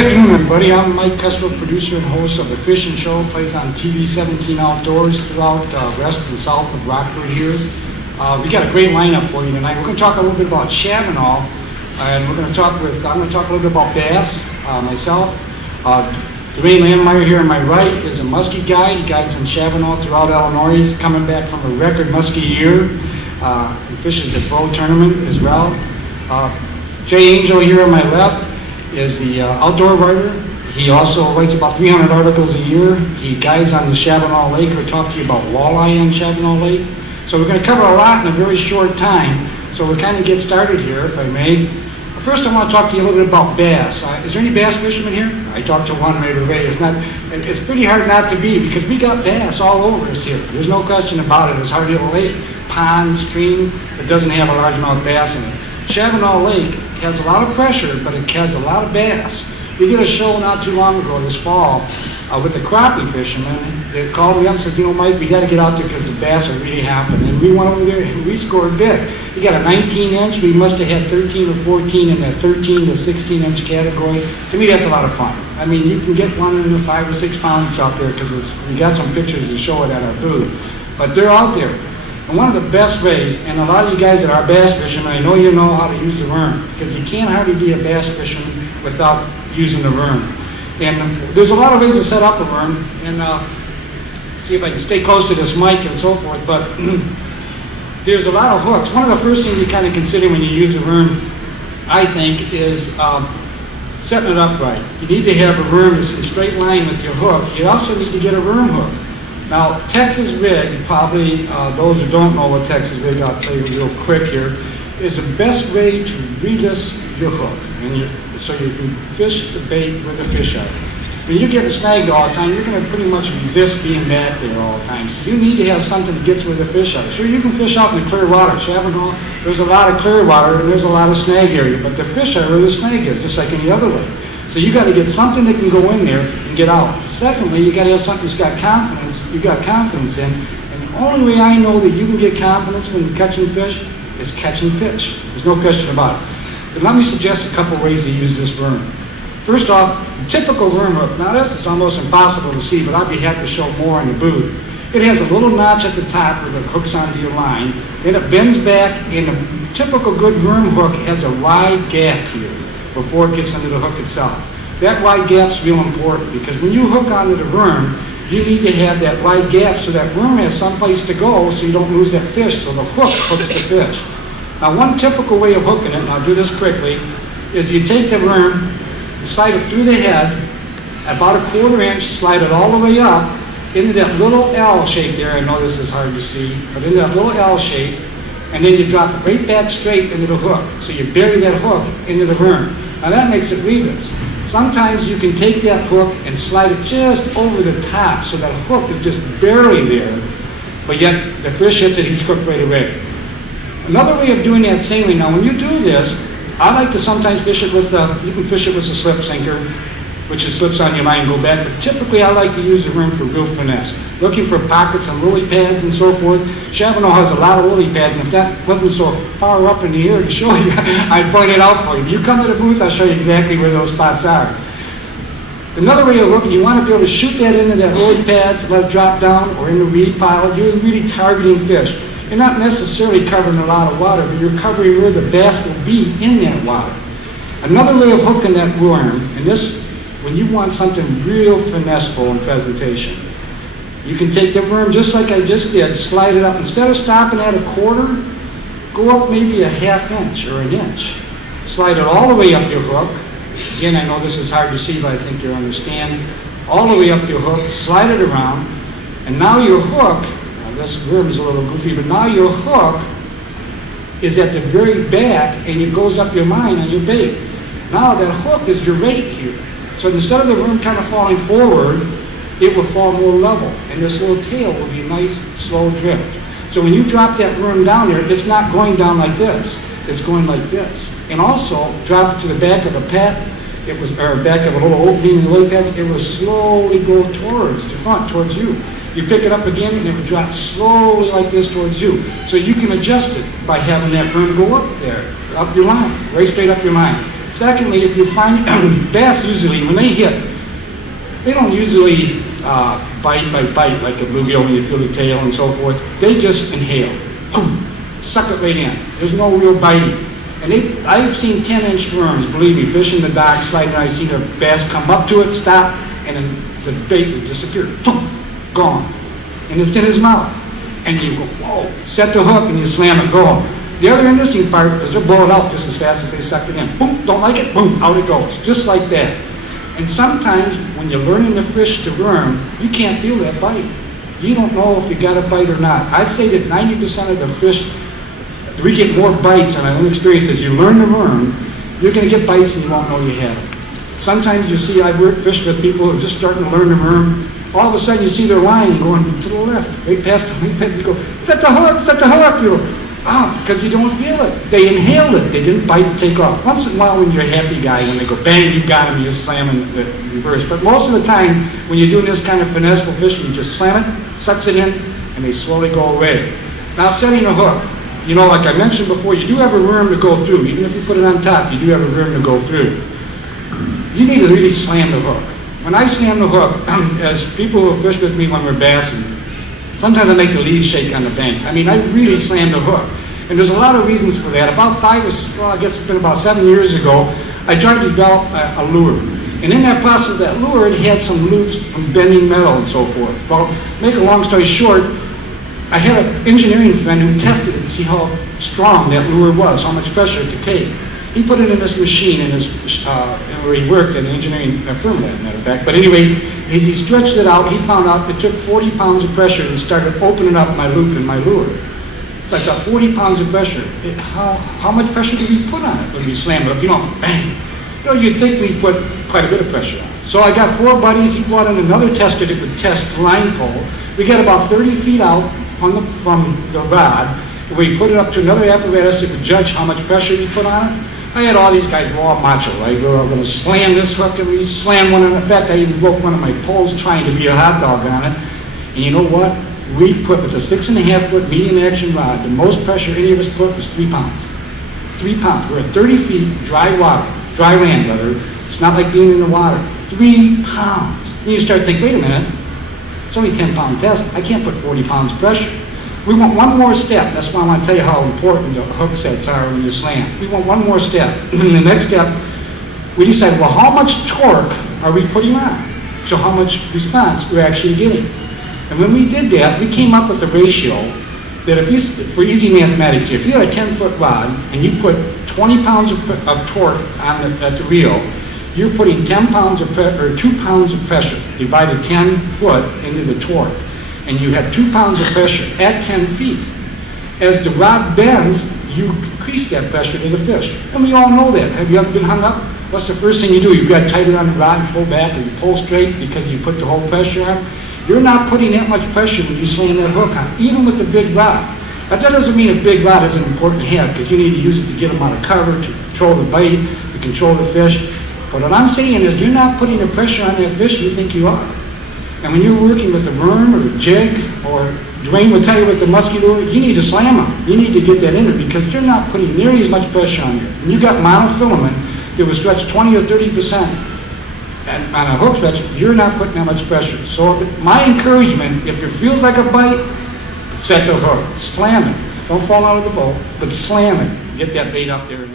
Good afternoon, everybody. I'm Mike Kussro, producer and host of the Fishing Show. Plays on TV 17 Outdoors throughout west and south of Rockford here. We got a great lineup for you tonight. We're going to talk a little bit about Shabbona, and I'm going to talk a little bit about bass myself. Dwayne Landmeyer here on my right is a muskie guide. He guides on Shabbona throughout Illinois. He's coming back from a record muskie year. He fishes the pro tournament as well. Jay Angel here on my left is the outdoor writer. He also writes about 300 articles a year. He guides on the Shabbona Lake. He'll talk to you about walleye on Shabbona Lake. So we're going to cover a lot in a very short time. So we'll kind of get started here, if I may. First, I want to talk to you a little bit about bass. Is there any bass fishermen here? I talked to one right away. It's pretty hard not to be because we got bass all over us here. There's no question about it. It's hardly a lake, pond, stream that doesn't have a large amount of bass in it. Shabbona Lake has a lot of pressure, but it has a lot of bass. We did a show not too long ago this fall with a crappie fisherman that called me up and says, you know, Mike, we got to get out there because the bass are really happening. And we went over there and we scored big. He got a 19-inch. We must have had 13 or 14 in that 13 to 16-inch category. To me, that's a lot of fun. I mean, you can get one in the 5 or 6 pounds out there because we got some pictures to show it at our booth. But they're out there. And one of the best ways, and a lot of you guys that are bass fishermen, I know you know how to use the worm because you can't hardly be a bass fisherman without using the worm. And there's a lot of ways to set up a worm, and see if I can stay close to this mic and so forth, but there's a lot of hooks. One of the first things you kind of consider when you use a worm, I think, is setting it up right. You need to have a worm that's in straight line with your hook. You also need to get a worm hook. Now, Texas rig, probably those who don't know what Texas rig, I'll tell you real quick here, is the best way to release your hook. And so you can fish the bait with a fish out. When you're getting snagged all the time, you're going to pretty much resist being back there all the time. So you need to have something that gets with the fish out. Sure, you can fish out in the clear water. Shabbona, there's a lot of clear water and there's a lot of snag area, but the fish are where the snag is, just like any other lake. So you got to get something that can go in there and get out. Secondly, you got to have something that's got confidence. You got confidence in, and the only way I know that you can get confidence when you're catching fish is catching fish. There's no question about it. But let me suggest a couple ways to use this worm. First off, the typical worm hook. Now this is almost impossible to see, but I'd be happy to show more in the booth. It has a little notch at the top where it hooks onto your line. Then it bends back, and a typical good worm hook has a wide gap here before it gets into the hook itself. That wide gap's real important because when you hook onto the worm, you need to have that wide gap so that worm has someplace to go so you don't lose that fish, so the hook hooks the fish. Now one typical way of hooking it, and I'll do this quickly, is you take the worm, you slide it through the head, about a 1/4 inch, slide it all the way up into that little L shape there. I know this is hard to see, but into that little L shape, and then you drop it right back straight into the hook. So you bury that hook into the worm. Now that makes it rebus. Sometimes you can take that hook and slide it just over the top so that hook is just barely there, but yet the fish hits it, he's cooked right away. Another way of doing that same way, now when you do this, I like to sometimes fish it with, you can fish it with a slip sinker, which it slips on your line and go back, but typically I like to use the worm for real finesse. Looking for pockets and lily pads and so forth. Shabbona has a lot of lily pads, and if that wasn't so far up in the air to show you, I'd point it out for you. You come to the booth, I'll show you exactly where those spots are. Another way of hooking, you want to be able to shoot that into that lily pads, let it drop down, or in the weed pile. You're really targeting fish. You're not necessarily covering a lot of water, but you're covering where the bass will be in that water. Another way of hooking that worm, and this, when you want something real finesseful in presentation, you can take the worm just like I just did, slide it up. Instead of stopping at a 1/4, go up maybe a 1/2 inch or an inch. Slide it all the way up your hook. Again, I know this is hard to see, but I think you'll understand. All the way up your hook, slide it around, and now your hook, this worm is a little goofy, but now your hook is at the very back and it goes up your line on your bait. Now that hook is your bait here. So instead of the worm kind of falling forward, it will fall more level, and this little tail will be a nice, slow drift. So when you drop that worm down there, it's not going down like this. It's going like this. And also, drop it to the back of a pad, or back of a little opening in the lily pads, it will slowly go towards the front, towards you. You pick it up again, and it will drop slowly like this towards you. So you can adjust it by having that worm go up there, up your line, right straight up your line. Secondly, if you find bass usually, when they hit, they don't usually bite like a bluegill when you feel the tail and so forth. They just inhale, suck it right in. There's no real biting. And I've seen 10-inch worms, believe me, fish in the dock, sliding around. I've seen a bass come up to it, stop, and then the bait would disappear. Gone. And it's in his mouth. And you go, whoa, set the hook, and you slam it, go. The other interesting part is they'll blow it out just as fast as they sucked it in. Boom, don't like it, boom, out it goes. Just like that. And sometimes when you're learning to fish the worm, you can't feel that bite. You don't know if you got a bite or not. I'd say that 90% of the fish, we get more bites in my own experience. As you learn to worm, you're going to get bites and you won't know you had them. Sometimes you see, I've fished with people who are just starting to learn to worm. All of a sudden you see their line going to the left, right past them. You go, set the hook, you go, because you don't feel it. They inhaled it, they didn't bite and take off. Once in a while when you're a happy guy, when they go bang, you got him, you slam in the reverse. But most of the time, when you're doing this kind of finesseful fishing, you just slam it, sucks it in, and they slowly go away. Now setting a hook. You know, like I mentioned before, you do have a worm to go through. Even if you put it on top, you do have a worm to go through. You need to really slam the hook. When I slam the hook, as people who fish with me when we're bassing, sometimes I make the leaves shake on the bank. I mean, I really slam the hook. And there's a lot of reasons for that. About I guess it's been about 7 years ago, I tried to develop a lure. And in that process, that lure, it had some loops from bending metal and so forth. Well, make a long story short, I had an engineering friend who tested it to see how strong that lure was, how much pressure it could take. He put it in this machine in his, where he worked at an engineering firm, as a matter of fact. But anyway, as he stretched it out, he found out it took 40 pounds of pressure and started opening up my loop in my lure. It's like 40 pounds of pressure. How much pressure did we put on it when we slammed it? You know, bang. You know, you'd think we put quite a bit of pressure on it. So I got 4 buddies. He brought in another tester that would test the line pole. We got about 30 feet out from the rod. And we put it up to another apparatus that would judge how much pressure we put on it. I had all these guys go all macho, right? We were going to slam this hook, and we slammed one. In fact, I even broke one of my poles trying to be a hot dog on it. And you know what? We put, with a 6.5-foot medium action rod, the most pressure any of us put was 3 pounds. 3 pounds. We're at 30 feet, dry water, dry land, rather. It's not like being in the water. 3 pounds. And you start thinking, wait a minute, it's only a 10-pound test. I can't put 40 pounds of pressure. We want one more step. That's why I want to tell you how important the hook sets are when you slam. We want one more step. The next step, we decide, well, how much torque are we putting on? So how much response we're actually getting. And when we did that, we came up with a ratio that if you, for easy mathematics, if you had a 10-foot rod and you put 20 pounds of torque on at the reel, you're putting 10 pounds of 2 pounds of pressure, divided 10 foot into the torque. And you have 2 pounds of pressure at 10 feet. As the rod bends, you increase that pressure to the fish. And we all know that. Have you ever been hung up? What's the first thing you do? You got tighter on the rod and pull back, or you pull straight because you put the whole pressure on. You're not putting that much pressure when you slam that hook on, even with the big rod. Now that doesn't mean a big rod isn't important to have, because you need to use it to get them out of cover, to control the bait, to control the fish. But what I'm saying is you're not putting the pressure on that fish you think you are. And when you're working with a worm or a jig, or Dwayne would tell you with the musky lure, you need to slam them. You need to get that in there because you're not putting nearly as much pressure on there. When you got monofilament that will stretch 20 or 30%, and on a hook stretch, you're not putting that much pressure. So my encouragement, if it feels like a bite, set the hook, slam it. Don't fall out of the boat, but slam it. Get that bait up there.